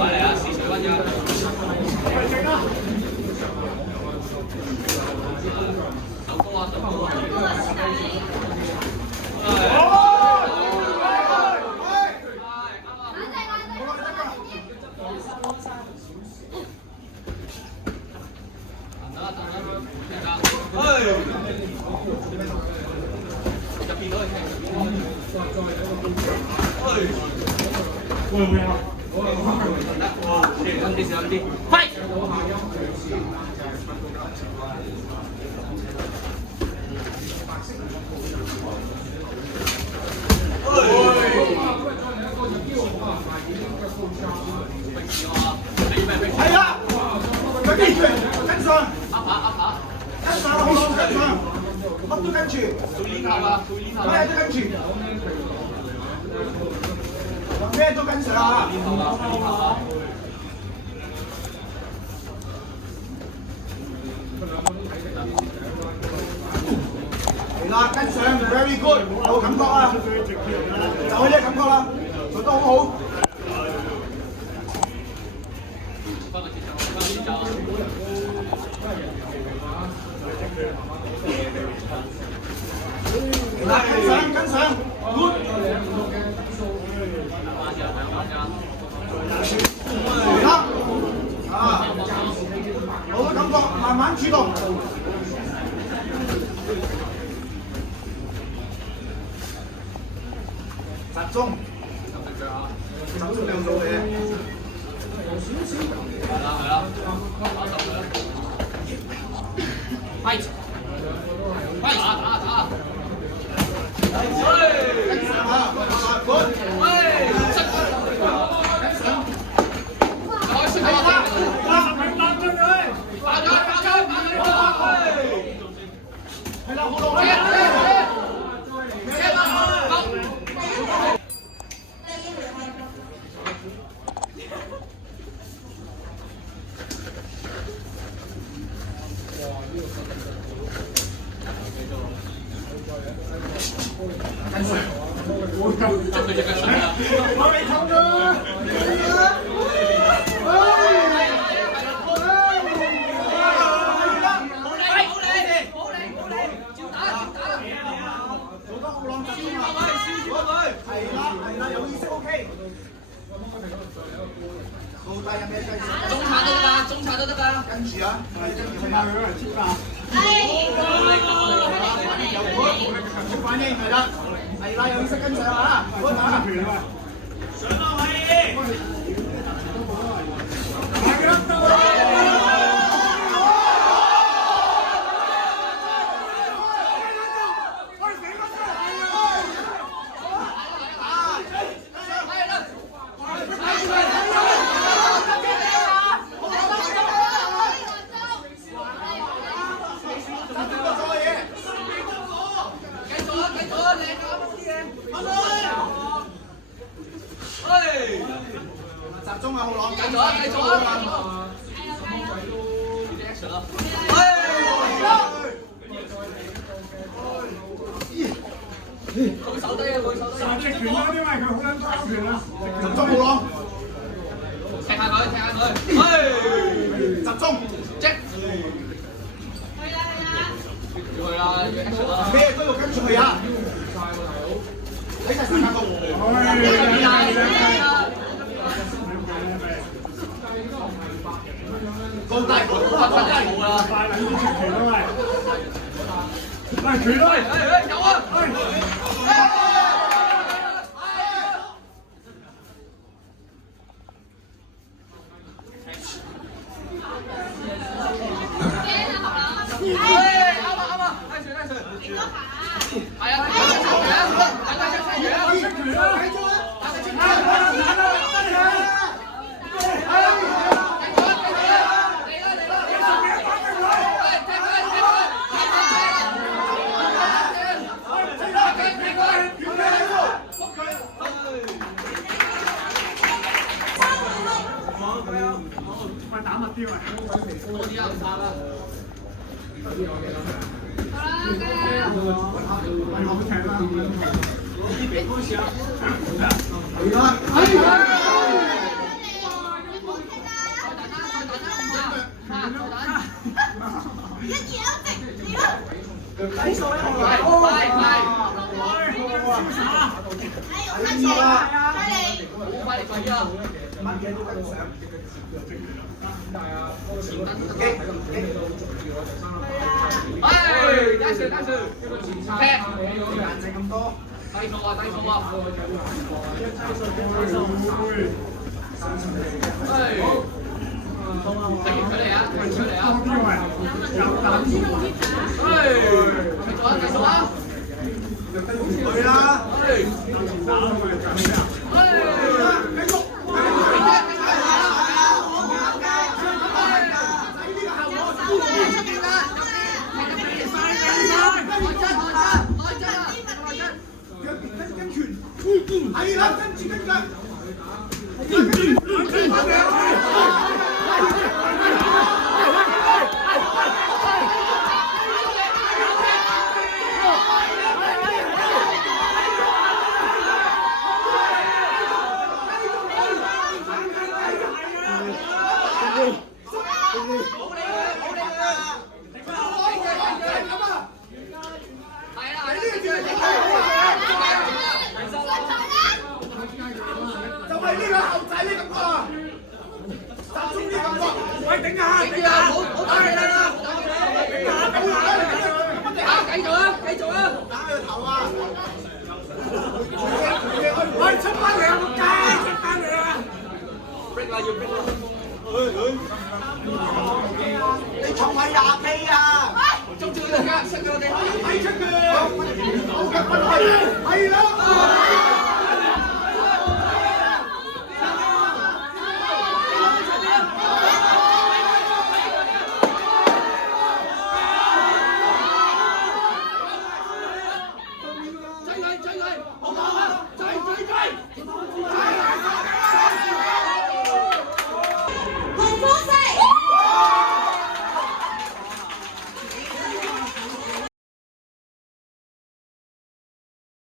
嚟啊！試水溫㗎。手高啊！手高啊！係啦，佢跟住跟上，跟上好攞跟上，乜都跟住，咩都跟住，咩都跟上啊！係啦，跟上 ，very good，有感覺啊，有呢個感覺啦，做得好好。跟上 ，good。嚟啦，啊，好嘅感覺，慢慢主動。集中，集中兩組嘅。係啦。fight，打。跟上啊 ，good。係啦，好落啦。捉佢隻腳水啊！我未扣㗎。做得好浪震啊！係啦，有意識 OK。到底有咩計？中產都得㗎。跟住啊，跟住去啊，有人接㗎。有反應係啦。係啦，有意識跟上啊！好打拳啊！上啊，偉！係啦，到啦！集中啊，好朗！繼續啊！佢手低啊！佢手低。直拳多啲，因為佢好撚多拳啊！集中好朗！踢下佢！集中！即去啦！咩都要跟住佢啊！睇晒時間度。高大冇啦！快撚啲直拳啊喂！喂拳啊！有啊！喂打密啲喂！多啲啱曬啦！低數咧，快好快你快啊！乜嘢都跟上。哎，單數，踢，顏值咁多。低數啊！哎，出嚟啊！哎，繼續啊！對啦。係啦，跟住跟腳。就係呢個後仔呢感覺啊！集中啲感覺，喂頂下，好打你啦！繼續啊！打佢個頭啊！喂，出翻嚟啊！仆街，出翻嚟啊！ break 啦，要 break 啦！你重係廿 K 啊！中招啦！出咗我哋可以睇出佢，好嘅，係啦！